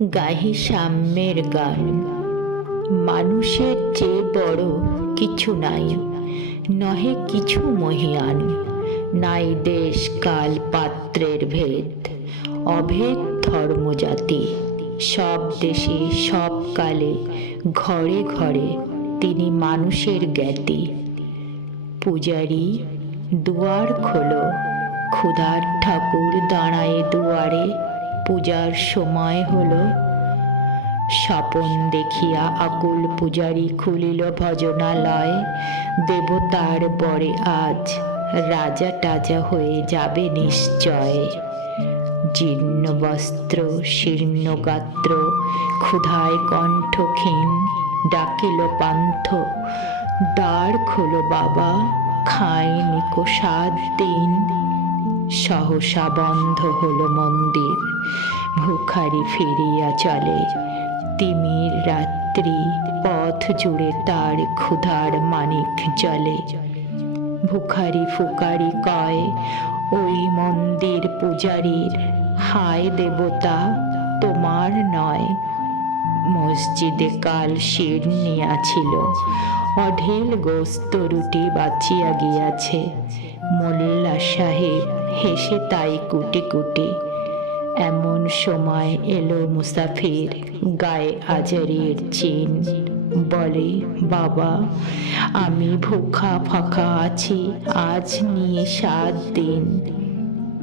গাহি সাম্যের গান। মানুষের চেয়ে বড় কিছু নাই, নহে কিছু মহিয়ান। নাই দেশ কাল পাত্রের ভেদ, অভেদ ধর্মজাতি। সব দেশে সব কালে ঘরে ঘরে তিনি মানুষের জ্ঞাতি। পূজারি দুয়ার খোলো, ক্ষুধার ঠাকুর দাঁড়ায়ে দুয়ারে। পূজার সময় হলো। স্বপন দেখিয়া আকুল পূজারি খুলিল ভজনালয়। দেবতার বরে আজ রাজা টাজা হয়ে যাবে নিশ্চয়। জীর্ণ বস্ত্র শীর্ণ গাত্র, ক্ষুধায় কণ্ঠ ক্ষীণ, ডাকিল পান্থ। দ্বার খোলো বাবা, খাইনি কো 7 দিন। সহসা বন্ধ হলো মন্দির, ভিখারি ফিরিয়া চলে। তিমির রাত্রি, পথ জুড়ে তার ক্ষুধার মানিক জ্বলে। ভিখারি ফুকারি কয় ওই মন্দির পূজারীর, হায় দেবতা তোমার নয়। মসজিদে কাল শির নিয়াছিল, অঢেল গোস্ত রুটি বাঁচিয়া গিয়াছে। মোল্লা সাহেব হেসে তাই কুটি কুটি। এমন সময় এলো মুসাফির, গায়ে আজারির চিন। বলে বাবা, আমি ভুখা ফাঁকা আছি আজ নিয়ে 7 দিন।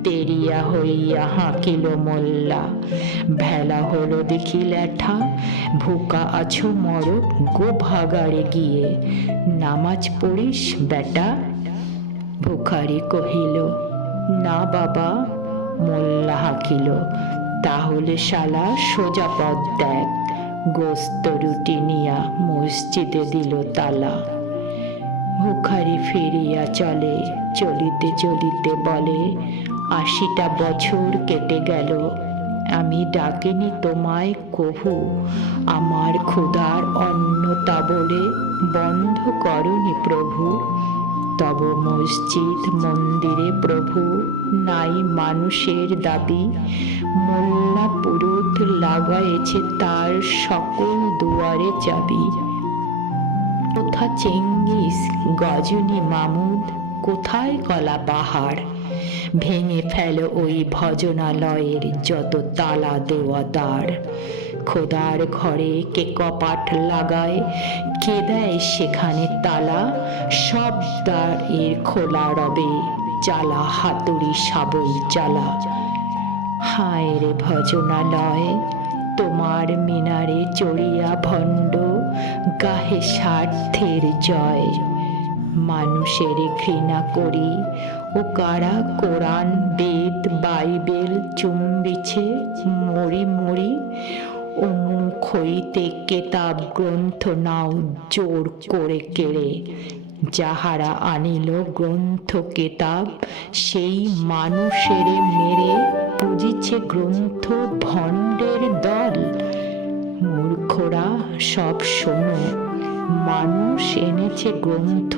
তেরিয়া হইয়া হাঁকিল মোল্লা, ভেলা হলো দেখি ল্যাঠা। ভুকা আছো মরো গো ভাগাড়ে গিয়ে, নামাজ পড়িস বেটা। ভিখারি কহিল না বাবা। মোল্লা হাঁকিল, তাহলে শালা সোজা পথ দেখ। গোস্ত রুটি নিয়া মসজিদে দিল তালা। ভিখারি ফিরিয়া চলে, চলিতে চলিতে বলে 80টা বছর কেটে গেল, আমি ডাকিনি তোমায় কভু। আমার ক্ষুধার অন্ন তা বলে বন্ধ করনি প্রভু। তব মসজিদ মন্দিরে প্রভু, নাই মানুষের দাবি। মোল্লা পুরুত লাগায়েছে তার সকল দুয়ারে চাবি। কোথা চেঙ্গিস গজনী মামুদ, কোথায় কলা পাহাড়। ভেঙে ফেল ওই ভজনালয়ের যত তালা দেওয়া দ্বার। খোদার ঘরে কে কপাট লাগায়, কে দেয় সেখানে তালা। সব দ্বার এর খোলা রবে, চালা হাতুড়ি শাবল চালা। হায় রে ভজনালয়, তোমার মিনারে চড়িয়া ভণ্ড গাহে স্বার্থের জয়। মানুষের ঘৃণা করি, ও কারা কোরআন বেদ বাইবেল চুম্বিছে মরি মরি। ও মুখ হইতে কেতাব গ্রন্থ নাও জোর করে কেড়ে। যাহারা আনিল গ্রন্থ কেতাব, সেই মানুষেরে মেরে পুজিছে গ্রন্থ ভণ্ডের দল। মূর্খরা সব শোনো, মানুষ এনেছে গ্রন্থ,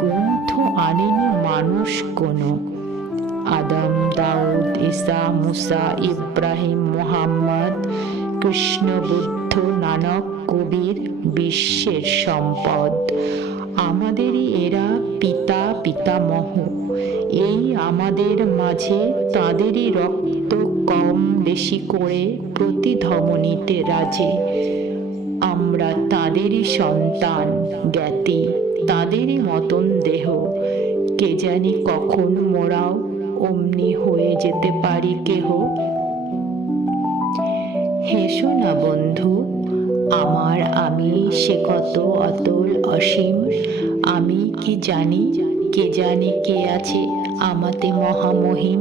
গ্রন্থ আনেনি মানুষ কোনো। আদম দাউদ ঈসা মুসা ইব্রাহিম মুহাম্মদ, কৃষ্ণ বুদ্ধ নানক কবির বিশ্বের সম্পদ। আমাদেরই এরা পিতা পিতামহ, এই আমাদের মাঝে তাদেরই রক্ত কম বেশি করে প্রতি ধমনীতে রাজে। আমরা তাদেরই সন্তান জ্ঞাতি, তাদেরই মতন দেহ। কে জানি কখন মোরাও অমনি হয়ে যেতে পারি কেহ। হেসো না বন্ধু, আমার আমি সে কত অতল অসীম। আমি কি জানি, কে জানে কে আছে আমাতে মহামহিম।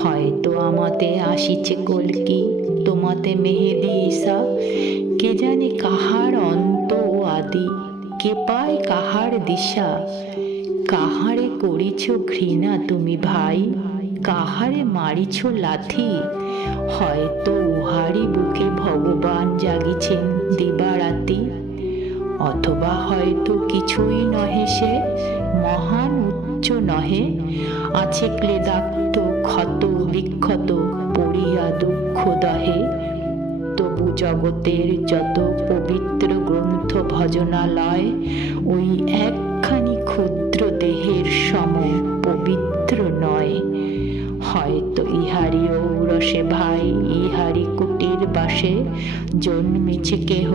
হয়তো আমাতে আসিছে কল্কি, তোমাতে মেহেদি ঈসা। কে জানে কাহার অন্ত ও আদি, কে পায় কাহার দিশা। কাহারে করিছ ঘৃণা তুমি ভাই, কাহারে মারিছ লাথি। হয়তো উহারি বুকে ভগবান জাগিছেন দিবারাতি। অথবা হয়তো কিছুই নহে সে, মহান উচ্চ নহে। আছে ক্লেদাক্ত ক্ষত বিক্ষত পড়িয়া দুঃখ দহে। জগতের যত পবিত্র গ্রন্থ ভজনালয় ওই একখানি ক্ষুদ্র দেহের সম পবিত্র নয়। হয়তো ইহারি ঔরসে ভাই ইহারি কুটির বাসে জন্মেছে কেহ,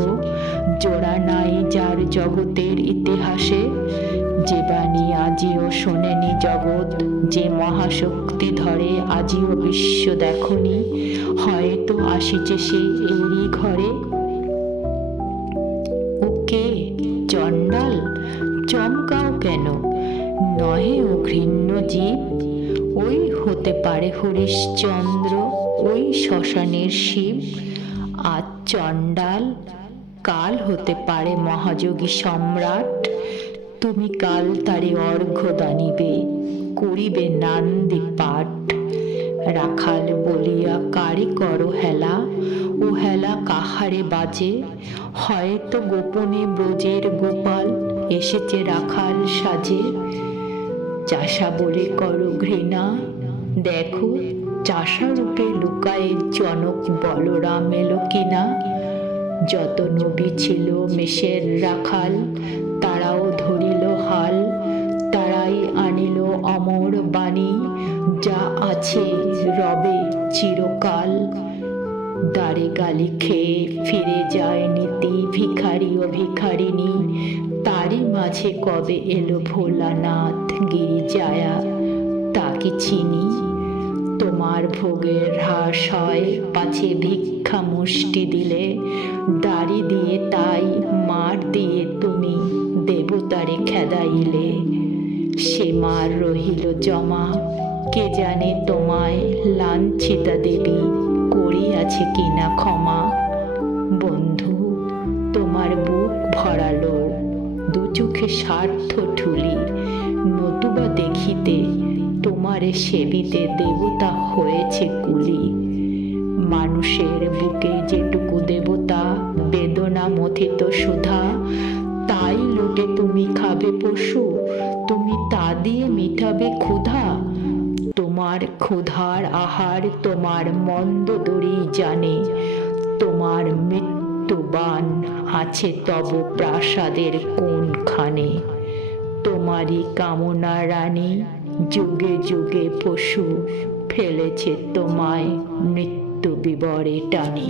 জোড়া নাই যার জগতের ইতিহাসে। যে বাণী আজিও শোনেনি জগৎ, যে মহাশক্তি ধরে আজিও বিশ্ব দেখনি, হয়তো আসিছে সে এরই ঘরে। ও কে? চণ্ডাল? চমকাও কেন? নহে ও ঘৃণ্য জীব? ওই হতে পারে হরিশ্চন্দ্র, ওই শ্মশানের শিব। আজ চণ্ডাল, কাল হতে পারে মহাযোগী সম্রাট। তুমি কাল তারে অর্ঘ্য দানিবে, করিবে নান্দি পাঠ। রাখাল বলিয়া কারে করো হেলা, ও হেলা কাহারে বাজে? হয়তো গোপনে ব্রজের গোপাল এসেছে রাখাল সাজে। চাষা বলে করো ঘৃণা, দেখো চাষা রূপে লুকায়ে জনক বলরাম এলো কিনা। যত নবী ছিল মেষের রাখাল, তারাও ধরিল হাল। তারাই আনিল অমর বাণী, যা আছে রবে চিরকাল। দ্বারে গালি খেয়ে ফিরে যায় নীতি ভিখারি ও ভিখারিণী। তারই মাঝে কবে এলো ভোলানাথ গিরিজায়া, তা কি চিনি? তোমার ভোগের হ্রাস হয় পাছে ভিক্ষা মুষ্টি দিলে, দাড়ি দিয়ে তাই মার দিয়ে তুমি দেবতারে খেদাইলে। সে মার রহিল জমা, কে জানে তোমায় লাঞ্ছিতা দেবী করিয়াছে কিনা ক্ষমা। বন্ধু, তোমার বুক ভরালো দু চোখে স্বার্থ ঠুলি, নতুবা দেখিতে তোমারে সেবিতে দেবতা হয়েছে কুলি। মানুষের বুকে যেটুকু দেবতা বেদনা মথিত সুধা, তাই লুটে তুমি খাবে পশু, তুমি তা দিয়ে মিটাবে ক্ষুধা। তোমার ক্ষুধার আহার তোমার মন্দোদরী জানে, তোমার মৃত্যুবাণ আছে তব প্রাসাদের কোনখানে। তোমারই কামনা রানী যুগে যুগে পশু ফেলেছে তোমায় মৃত্যু বিবরে টানে।